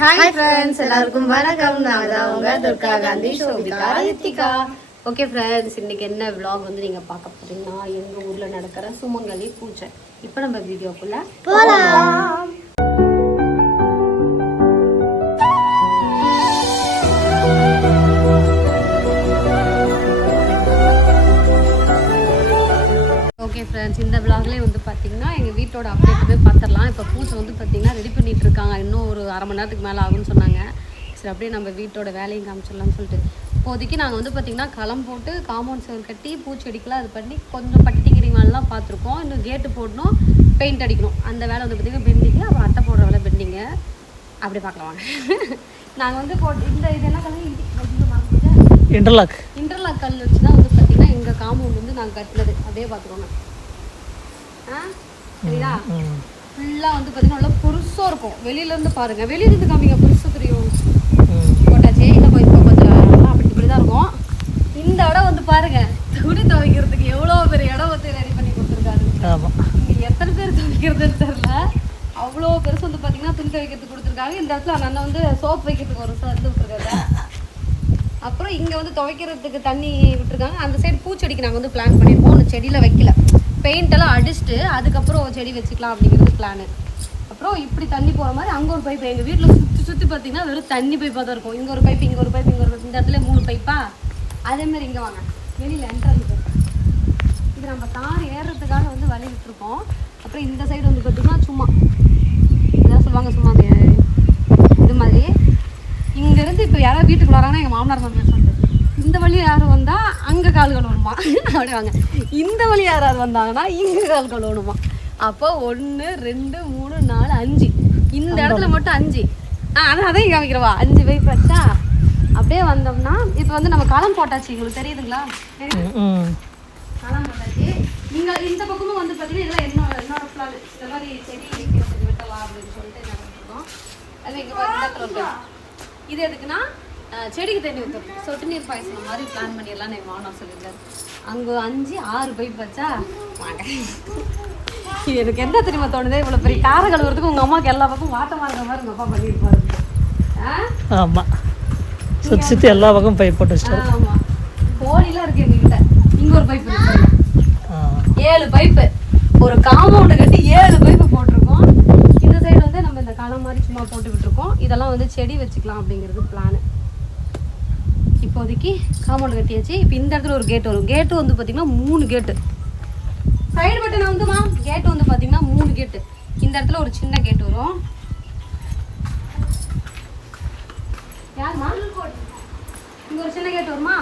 Hi friends, எல்லாருக்கும் வணக்கம். நான் தான் உங்க துர்கா காந்தி சோபிகா ரித்திகா. ஓகே ஃப்ரெண்ட்ஸ், இன்னைக்கு என்ன vlog வந்து நீங்க பார்க்க போறீங்கன்னா எங்க ஊர்ல நடக்கிற சுமங்கலி பூஜை. இப்போ நம்ம வீடியோக்குள்ள போலாம். ஓகே ஃப்ரெண்ட்ஸ், இந்த விளாக்லேயே வந்து பார்த்தீங்கன்னா எங்கள் வீட்டோட அப்டேட் போய் பார்த்துடலாம். இப்போ பூஜை வந்து பார்த்தீங்கன்னா ரெடி பண்ணிகிட்டு இருக்காங்க. இன்னும் ஒரு அரை மணி நேரத்துக்கு மேலே ஆகும்னு சொன்னாங்க. சரி, அப்படியே நம்ம வீட்டோட வேலையும் காமிச்சிடலாம்னு சொல்லிட்டு இப்போதைக்கு நாங்கள் வந்து பார்த்திங்கன்னா களம் போட்டு காம்பவுண்ட் சேர் கட்டி பூச்செடிக்கெலாம் அது பண்ணி கொஞ்சம் பட்டிங்கிரி மாதிரிலாம் பார்த்துருக்கோம். இன்னும் கேட்டு போடணும், பெயிண்ட் அடிக்கணும். அந்த வேலை வந்து பார்த்திங்கன்னா பெண்டிங்கு, அப்புறம் அட்டை போடுற வேலை பெண்டிங்கு. அப்படி பார்க்கலாம் வாங்க. நாங்கள் வந்து போட்டு இந்த இதெல்லாம் இன்டர்லாக் கல் வச்சு தான் வந்து பார்த்தீங்கன்னா எங்கள் காம்பவுண்ட் வந்து நாங்கள் கட்டினது. அப்படியே பார்த்துக்கோங்க. சரியா? ஃபுல்லாக வந்து பார்த்தீங்கன்னா நல்லா பெருசாக இருக்கும். வெளியிலேருந்து பாருங்கள், வெளியிலேருந்து காமிங்க, பெருசாக தெரியும். போட்டாச்சு. இப்போ கொஞ்சம் அப்படி தான் இருக்கும். இந்த இடம் வந்து பாருங்கள், துணி துவைக்கிறதுக்கு எவ்வளோ பெரிய இடம் வந்து ரெடி பண்ணி கொடுத்துருக்காரு. இங்கே எத்தனை பேர் துவைக்கிறதுன்னு தெரில. அவ்வளோ பெருசு வந்து பார்த்தீங்கன்னா துணி துவைக்கிறதுக்கு கொடுத்துருக்காங்க. இந்த இடத்துல அண்ணன் வந்து சோப் வைக்கிறதுக்கு ஒரு வந்து விட்டுருக்காங்க. அப்புறம் இங்கே வந்து துவைக்கிறதுக்கு தண்ணி விட்டுருக்காங்க. அந்த சைடு பூச்செடிக்கு நாங்கள் வந்து பிளான் பண்ணியிருக்கோம். ஒன்று செடியில் வைக்கல, பெயிண்டெல்லாம் அடிச்சுட்டு அதுக்கப்புறம் செடி வச்சுக்கலாம் அப்படிங்கிறது பிளானு. அப்புறம் இப்படி தண்ணி போகிற மாதிரி அங்கே ஒரு பைப்பு. எங்கள் வீட்டில் சுற்றி பார்த்தீங்கன்னா வெறும் தண்ணி பைப்பாக தான் இருக்கும். இங்கே ஒரு பைப்பு, இங்கே ஒரு பைப்பு, இங்கே ஒரு பைப்பு. இந்த இடத்துல 3 பைப்பா. அதேமாதிரி இங்கே வாங்க, வெளியில் என்ட்ரன்ஸ். இது நம்ம கார் ஏறுறதுக்காக வந்து வழி விட்டுருக்கோம். அப்புறம் இந்த சைடு வந்து பார்த்திங்கன்னா சும்மா இதான் சொல்லுவாங்க, சும்மா இது மாதிரி. இங்கேருந்து இப்போ யாராவது வீட்டுக்கு வராங்கன்னா எங்கள் மாமனார் மாமியார் சொல்லுது, இந்த வழி யாரும் வந்தால் அங்கே கால் கழுவணுமா அப்படி வாங்க. இந்த வழி யாராவது வந்தாங்கன்னா இங்கே கால் கழுவணுமா. அப்போ 1 2 3 4 5 இந்த இடத்துல மட்டும் 5. அதையும் காமிக்கிறவா, 5 பைப் வச்சா. அப்படியே வந்தோம்னா இப்போ வந்து நம்ம களம் போட்டாச்சு. உங்களுக்கு தெரியுதுங்களா? களம் போட்டாச்சு. நீங்கள் இந்த பக்கமும் வந்து பார்த்தீங்கன்னா இதெல்லாம் என்னோட பிளான். இந்த மாதிரி செடி வைக்கிறது வெட்டலாம் அப்படின்னு சொல்லிட்டு என்ன பண்ணிருக்கோம். அது இங்கே இது எதுக்குன்னா செடிக்கு தண்ணி ஊற்றுறது, சொட்டு நீர் பாய்ச்சல் மாதிரி பிளான் பண்ணிடலாம். நான் மாமனார் சொல்லியிருக்காரு. அங்கே 5 6 பைப் வச்சா வாங்க. இது எனக்கு என்ன தெரியுமா தோணுதே, இவ்வளோ பெரிய கார கழுவுறதுக்கு உங்கள் அம்மாவுக்கு எல்லா பக்கம் வாட்டமாக இருக்கிற மாதிரி உங்கள் அப்பா பண்ணியிருப்பாரு. ஆமாம், சுற்றி எல்லா பக்கம் பைப் போட்டு வச்சுட்டு. ஆமாம், கோழிலாம் இருக்குது எங்ககிட்ட. இங்கே ஒரு பைப் இருக்கு, 7 பைப்பு. ஒரு காம்பவுண்டு கட்டி 7 பைப்பு போட்டிருக்கோம். இந்த சைடு வந்து நம்ம இந்த களம் மாதிரி சும்மா போட்டு விட்டுருக்கோம். இதெல்லாம் வந்து செடி வச்சுக்கலாம் அப்படிங்கிறது பிளானு. இப்போதைக்கு காம்பவுண்ட் கட்டியாச்சு. இப்போ இந்த இடத்துல ஒரு கேட் வரும். கேட்டு வந்து பார்த்தீங்கன்னா 3 கேட்டு. சைடு பட்டன் வந்துமா, கேட்டு வந்து பார்த்தீங்கன்னா 3 கேட்டு. இந்த இடத்துல ஒரு சின்ன கேட் வரும். யாருமா இங்கே ஒரு சின்ன கேட் வருமா?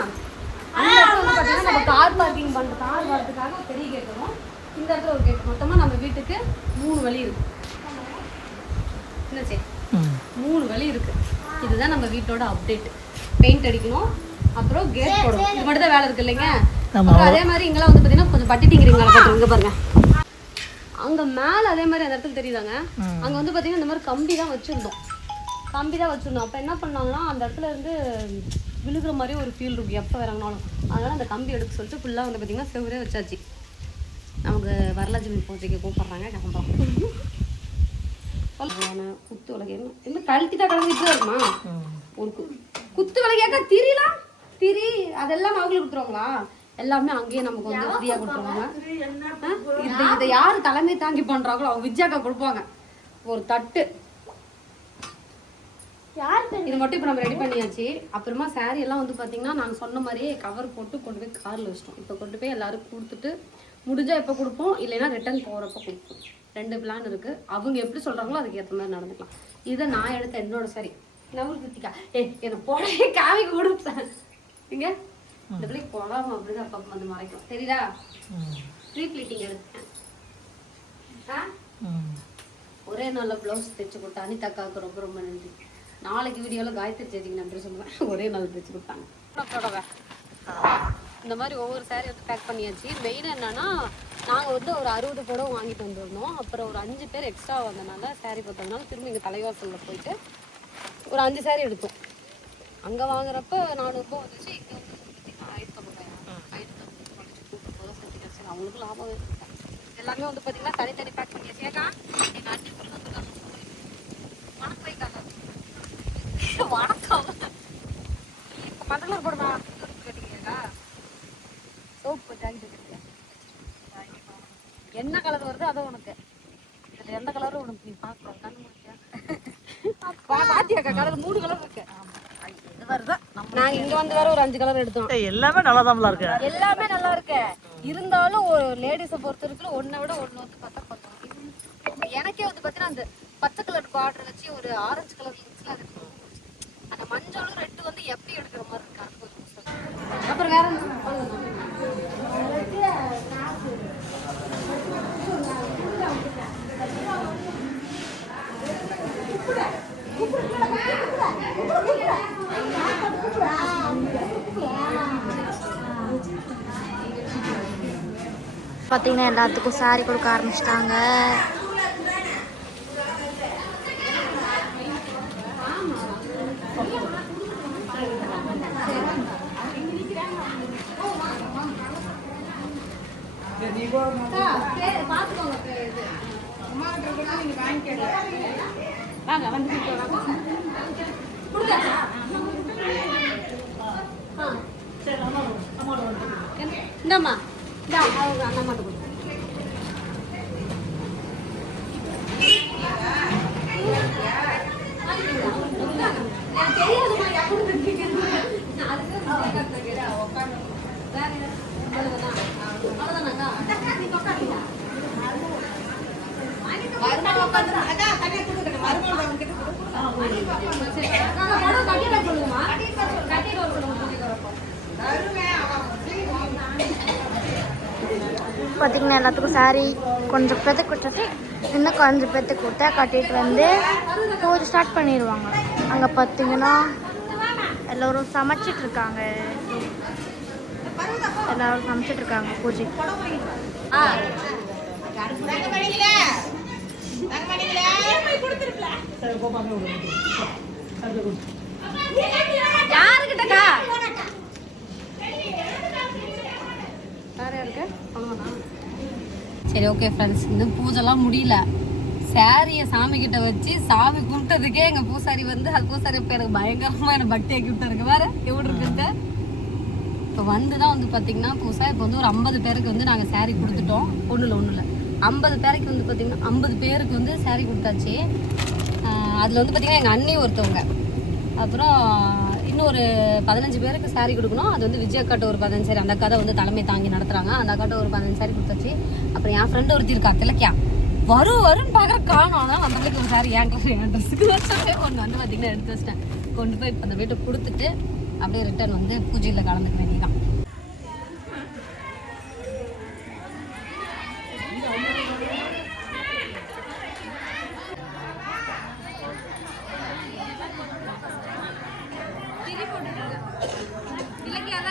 அந்த இடத்துல வந்து பார்த்தீங்கன்னா நம்ம கார் பார்க்கிங் பண்ணுற கார் வரதுக்காக ஒரு பெரிய கேட் வரும். இந்த இடத்துல ஒரு கேட். மொத்தமாக நம்ம வீட்டுக்கு 3 வழி இருக்கு. என்ன சரி, 3 வழி இருக்கு. இதுதான் நம்ம வீட்டோட அப்டேட். பெயிண்ட் அடிக்கணும், அப்புறம் கேட் போடணும். இது மட்டும் தான் வேலை இருக்கு இல்லைங்க. அப்புறம் அதே மாதிரி இங்கெல்லாம் வந்து பார்த்தீங்கன்னா கொஞ்சம் பட்டிட்டிங்கிறீங்க போட்டுருங்க பாருங்க. அங்கே மேலே அதே மாதிரி அந்த இடத்துல தெரியுதாங்க. அங்கே வந்து பார்த்தீங்கன்னா இந்த மாதிரி கம்பி தான் வச்சுருந்தோம். அப்போ என்ன பண்ணாங்கன்னா அந்த இடத்துல இருந்து விழுகிற மாதிரி ஒரு ஃபீல் இருக்கும் எப்போ இறங்கினாலும். அதனால் அந்த கம்பி எடுக்க சொல்லிட்டு ஃபுல்லாக வந்து பார்த்தீங்கன்னா செவரே வச்சாச்சு. நமக்கு வரலட்சுமி பூஜைக்கு கூப்பிட்றாங்க, கிளம்புறோம். குத்து விளக்கு என்ன கழட்டிட்டா கலந்துட்டு இருக்குமா? ஒரு குத்து விளக்கேக்கா திரிலாம் திரி அதெல்லாம் அவங்களுக்கு கொடுத்துருவாங்களா? எல்லாமே அங்கேயே நமக்கு வந்து ஃப்ரீயாக கொடுத்துருவாங்க. இதை யார் தலைமை தாங்கி பண்ணுறாங்களோ அவங்க விஜயாக்கா கொடுப்பாங்க ஒரு தட்டு. இது மட்டும் இப்போ நம்ம ரெடி பண்ணியாச்சு. அப்புறமா சாரீ எல்லாம் வந்து பார்த்தீங்கன்னா நாங்கள் சொன்ன மாதிரியே கவர் போட்டு கொண்டு போய் காரில் வச்சிட்டோம். இப்போ கொண்டு போய் எல்லாரும் கொடுத்துட்டு முடிஞ்சால் எப்போ கொடுப்போம், இல்லைன்னா ரிட்டர்ன் போகிறப்ப கொடுப்போம். 2 பிளான் இருக்குது. அவங்க எப்படி சொல்கிறாங்களோ அதுக்கு ஏற்ற மாதிரி நடந்துக்கலாம். இதை நான் எடுத்த என்னோட சாரி நவல் குத்திக்கா எனக்கு போடவே காவி கொடுப்பேன். இங்கே இந்த பிள்ளைக்கு போடாமல் அப்படிதான் அப்போ வந்து மறைக்கும். தெரியுதா? ப்ரீ ப்ளீட்டிங் எடுத்தேன். ஒரே நாளில் ப்ளவுஸ் தைச்சு கொடுத்தா அனிதாக்காவுக்கு ரொம்ப ரொம்ப நன்றி. நாளைக்கு வீடியோவில் காயத்ரி சேச்சிங்க நன்றி சொல்லுவேன். ஒரே நாள் தைச்சு கொடுத்தாங்க. புடவை இந்த மாதிரி ஒவ்வொரு சாரீ வந்து பேக் பண்ணியாச்சு. மெயினாக என்னென்னா நாங்கள் வந்து ஒரு 60 புடவை வாங்கிட்டு வந்துருந்தோம். அப்புறம் ஒரு 5 பேர் எக்ஸ்ட்ரா வந்தனால சாரீ பார்த்ததுனால திரும்ப இங்கே தலைவாசலில் போயிட்டு ஒரு 5 சாரீ எடுத்தோம். அங்கே வாங்குறப்ப 400 ரூபா வந்துச்சு. இங்கே வந்து 1500 அவங்களுக்கும் லாபம் இருக்கு. எல்லாமே வந்து பார்த்தீங்கன்னா தனித்தனி பேக் பண்ணியாச்சு. ஏக்கா எங்கள் அண்ணி வந்துருக்காங்க மணக்கு வைக்காங்க பந்தலூர் போடுமா கேட்டீங்களா சோப்பு ஜாக்கெட் என்ன கலர் வருதோ அதோ உனக்கு இதில் எந்த கலரும் உனக்கு நீ பார்க்கலாம் கண்ணு முடிச்சா பாத்தியாக்கா கலர் 3 கலர் இருக்கு இது வருதா நாங்கள் இங்கே வந்து வேற ஒரு 5 கலர் எடுத்தோம் எல்லாமே நல்லா தான் இருக்கு எல்லாமே நல்லா இருக்கு இருந்தாலும் ஒரு லேடிஸை பொறுத்த வரைக்கும் ஒன்றை விட ஒன்று வந்து பார்த்தா கொஞ்சம் எனக்கே வந்து பார்த்தீங்கன்னா அந்த பச்சை கலர் பார்டர் வச்சு ஒரு ஆரஞ்சு கலர் இருந்துச்சுல அது அந்த மஞ்சளும் ரெட்டு வந்து எப்படி எடுக்கிற மாதிரி இருக்கு அப்புறம் வேற பார்த்தீங்கன்னா எல்லாத்துக்கும் சாரி கொடுக்க ஆரம்பிச்சிட்டாங்க. இந்தம்மா அவங்க அண்ணா மட்டும் கொடுத்து பார்த்தீங்கன்னா எல்லாத்துக்கும் சாரி கொஞ்சம் பேர்த்துக்கு கொடுத்துட்டு இன்னும் கொஞ்சம் பேர்த்துக்கு கொடுத்தா கட்டிட்டு வந்து பூஜை ஸ்டார்ட் பண்ணிடுவாங்க. அங்கே பார்த்தீங்கன்னா எல்லோரும் சமைச்சிட்ருக்காங்க. எல்லோரும் சமைச்சிட்ருக்காங்க பூஜை. யாருக்கிட்டக்கா இருக்கு சரி ஓகே ஃப்ரெண்ட்ஸ் இன்னும் பூஜைலாம் முடியல. சாரியை சாமி கிட்ட வச்சு சாமி கும்பிட்டதுக்கே எங்க பூசாரி வந்து அது பூசாரி இப்போ எனக்கு பயங்கரமா எனக்கு பக்தியை கிஃப்ட் வேற எப்படி இருக்குங்க. இப்போ வந்துதான் வந்து பார்த்தீங்கன்னா பூசா இப்போ வந்து ஒரு 50 பேருக்கு வந்து நாங்கள் சாரி கொடுத்துட்டோம். ஒன்றும் இல்லை 50 பேருக்கு வந்து பார்த்தீங்கன்னா 50 பேருக்கு வந்து சாரி கொடுத்தாச்சு. அதில் வந்து பார்த்தீங்கன்னா எங்கள் அண்ணி ஒருத்தவங்க, அப்புறம் இன்னும் ஒரு 15 பேருக்கு சாரி கொடுக்கணும். அது வந்து விஜயக்காட்ட ஒரு 15 சாரி, அந்த அக்கா தான் வந்து தலைமை தாங்கி நடத்துகிறாங்க. அந்த அக்காட்ட ஒரு 15 சாரி கொடுத்தாச்சு. அப்புறம் என் ஃப்ரெண்டு ஒருத்தி இருக்கா திலக்கியா, வரும்னு பார்க்குற காணும். ஆனால் அந்த வீட்டுக்கு ஒரு சாரி என் ட்ரெஸ்ஸுக்கு வச்சோடனே ஒன்று வந்து பார்த்தீங்கன்னா எடுத்து வச்சிட்டேன். கொண்டு போய் இப்போ அந்த வீட்டுக்கு கொடுத்துட்டு அப்படியே ரிட்டர்ன் வந்து பூஜையில் கலந்துக்க வேண்டியதான்.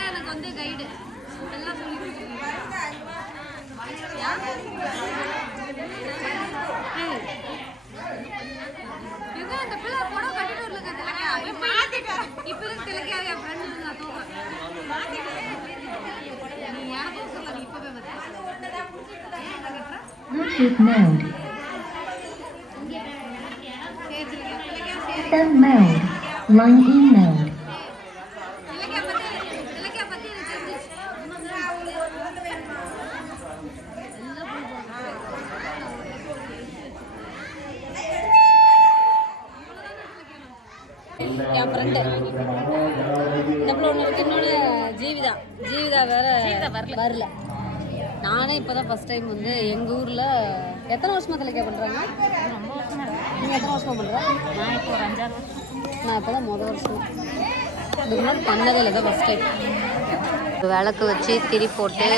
எனக்கு வந்து கைடு எல்லாம் சொல்லி அந்த பிள்ளை புடவை கட்டிட்டு வரலங்க திலக்கியா இப்ப இருக்கு திலக்கியா என் ஃப்ரெண்டு நான் தூக்கம் நீ யாருக்கும் சொல்ல நீ இப்பவே என் ஃப்ரெண்டு நம்மள ஒன்று இருக்கு. இன்னொன்று ஜீவிதா வேற வரல. நானே இப்போ தான் ஃபஸ்ட் டைம் வந்து எங்கள் ஊரில் எத்தனை வருஷமா திலக்கியா பண்ணுறாங்க? நீங்கள் எத்தனை வருஷமா பண்ணுறேன்? நான் இப்போ ஒரு 5-6 வருஷம். நான் இப்போ தான் மொதல் வருஷம் இதுக்கு முன்னாடி பண்ணதே இல்லை, தான் ஃபஸ்ட் டைம். விளக்கு வச்சு திரி போட்டு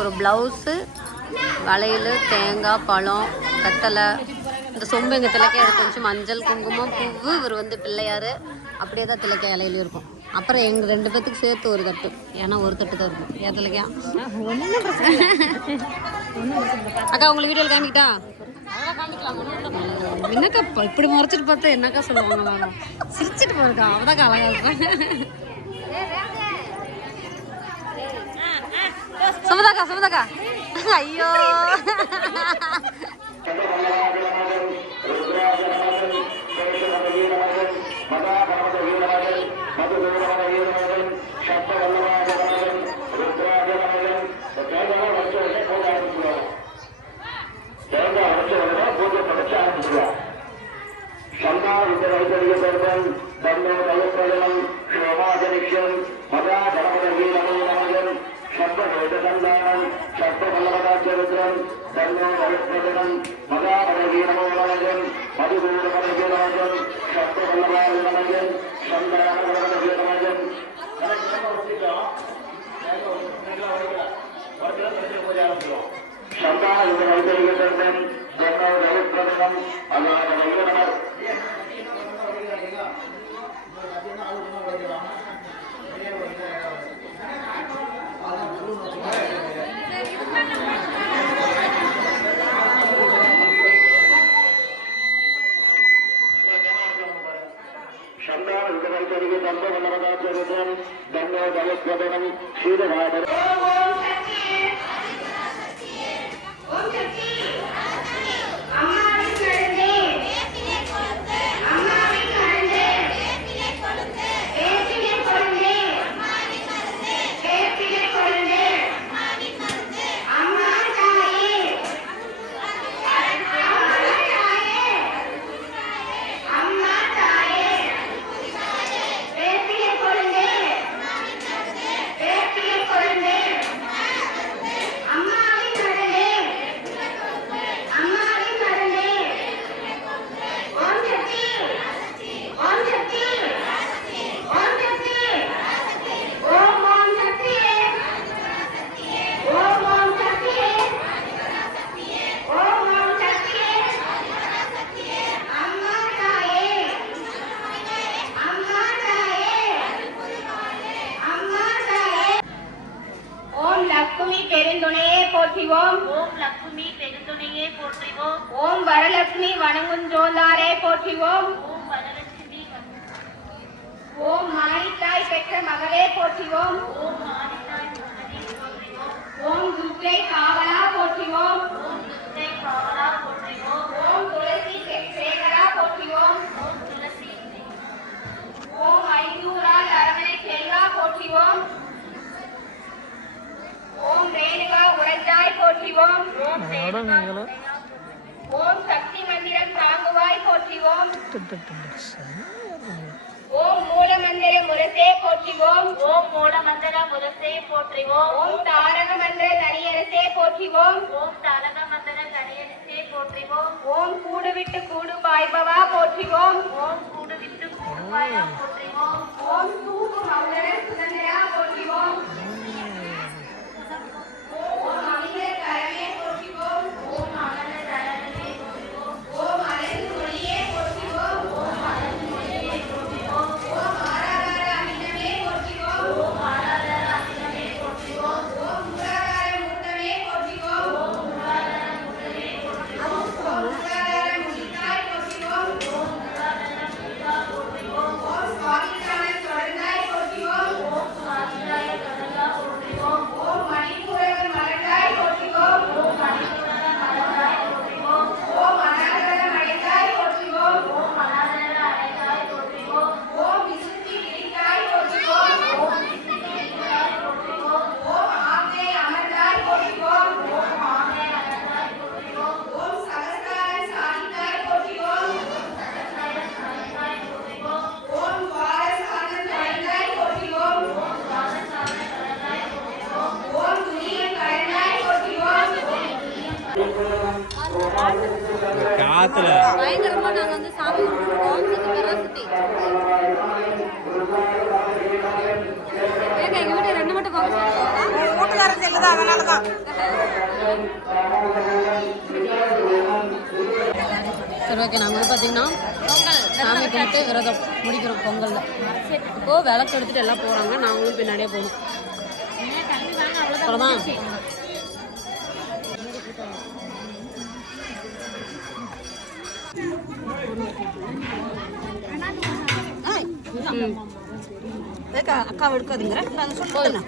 ஒரு ப்ளவுஸு, வளையல், தேங்காய், பழம், வெத்தலை, இந்த சொம்பு எங்கள் திலக்கியா எடுத்து வச்சு மஞ்சள், குங்குமம், பூவு, இவர் வந்து பிள்ளையார், அப்படியே தான் திலக்கியா இலையில இருக்கும். அப்புறம் எங்கள் 2 பேத்துக்கு சேர்த்து ஒரு தட்டு, ஏன்னா ஒரு தட்டு தான் இருக்கும். ஏன் திலக்கியா ஒன்றும் பிரச்சனை அக்கா உங்களுக்கு வீடியோவில் காமிக்கிட்டா என்னக்கா இப்படி முறைச்சிட்டு பார்த்தா என்னக்கா சொல்லுவாங்க, சிரிச்சிட்டு போயிருக்கா அவதாக்கா அழகா இருக்கும். சுமதாக்கா ஐயோ மதா போற்றிவோம். ஓம் லக்ஷ்மி பெருந்துணையே போற்றிவோம். ஓம் வரலட்சுமி வணங்குஞ்சோந்தாரே போற்றிவோம். ஓம் வரலட்சுமி ஓம் மாரித்தாய் பெற்ற மகளே போற்றிவோம். ஓம் மாரித்தாய் மகளே போற்றிவோம். ஓம் துர்க்கை காவலா போற்றிவோம். ஓம் துர்க்கை காவலா போற்றிவோம். ஓம் துளசி சேகரா போற்றிவோம். ஓம் துளசி ஓம் ஐந்தூரால் அரவணை செல்வா போற்றிவோம். ஓம் ரேணுகா உரைத்தாய் போற்றிவோம். ஓம் ஓம் சக்தி மந்திரம் தாங்குவாய் போற்றிவோம். ஓம் மூல மந்திர முரசே போற்றிவோம். ஓம் மூல மந்திர முரசே போற்றிவோம். ஓம் தாரக மந்திர தனியரசே போற்றிவோம். ஓம் தாரக மந்திர தனியரசே போற்றிவோம். ஓம் கூடு விட்டு கூடு பாய்பவா போற்றிவோம். ஓம் கூடு விட்டு கூடு பாய்பவா போற்றிவோம். ஓம் தூக்கு மௌன சுதந்திரா போற்றிவோம். ஓம் அமிர்த கரமே போற்றிவோம். ஓம் அமிர்த கரமே போற்றிவோம். ஓம் அலந்து மொழியே போற்றிவோம். ஓம் அலந்து மொழியே போற்றிவோம். ஓம் ஆராதர அமிர்தமே போற்றிவோம். ஓம் ஆராதர அமிர்தமே போற்றிவோம். ஓம் முராதர மூர்த்தமே போற்றிவோம். ஓம் முராதர மூர்த்தமே போற்றிவோம். ஓம் முராதர முடித்தாய் போற்றிவோம். ஓம் முராதர முடித்தாய் போற்றிவோம். ஓம் சுவாமிக்கான தொடர்ந்தாய் போற்றிவோம். ஓம் சுவாமிக்கான தொடர்ந்தாய் போற்றிவோம். ஓம் மணிபூரகன் மலர்ந்தாய் போற்றிவோம். ஓம் மணிபூரகன் மலர்ந்தாய் போற்றிவோம். ஓம் அநாதர அடைந்தாய் போற்றிவோம். ஓம் அநாதர அடைந்தாய் போற்றிவோம். ஓம் விசுத்தி விரித்தாய் போற்றிவோம். ஓம் விசுத்தி விரித்தாய் போற்றிவோம். ஓம் ஆங்கே அமர்ந்தாய் போற்றிவோம். ஓம் ஆங்கே அமர்ந்தாய் போற்றிவோம். ஓம் சகஸ்ராரன் சாதித்தாய் போற்றிவோம். ஓம் சகஸ்ராரன் சாதித்தாய் போற்றிவோம். ஓம் துவாரசாதன் தொலைந்தாய் போற்றிவோம். ஓம் துவாரசாதன் தொலைந்தாய் போற்றிவோம். ஓம் துரியன் கரந்தாய் போற்றிவோம். காத்துல பயங்கரமா நாங்க வந்து சாமி கும்பிட்டுருக்கோம். சுத்தி ஏங்க எங்க வீட்டு ரெண்டு மட்டும் பார்க்க கூட்டுக்காரர் செல்லுதான் அதனாலதான். சரி ஓகே நாங்கள் வந்து பார்த்தீங்கன்னா சாமி கும்பிட்டு விரதம் முடிக்கிறோம் பொங்கலில். இப்போது விளக்கு எடுத்துகிட்டு எல்லாம் போகிறாங்க, நாங்களும் பின்னாடியே போகணும். அவ்வளோதான். அக்கா எடுக்காதுங்கிற சொல்லுங்க.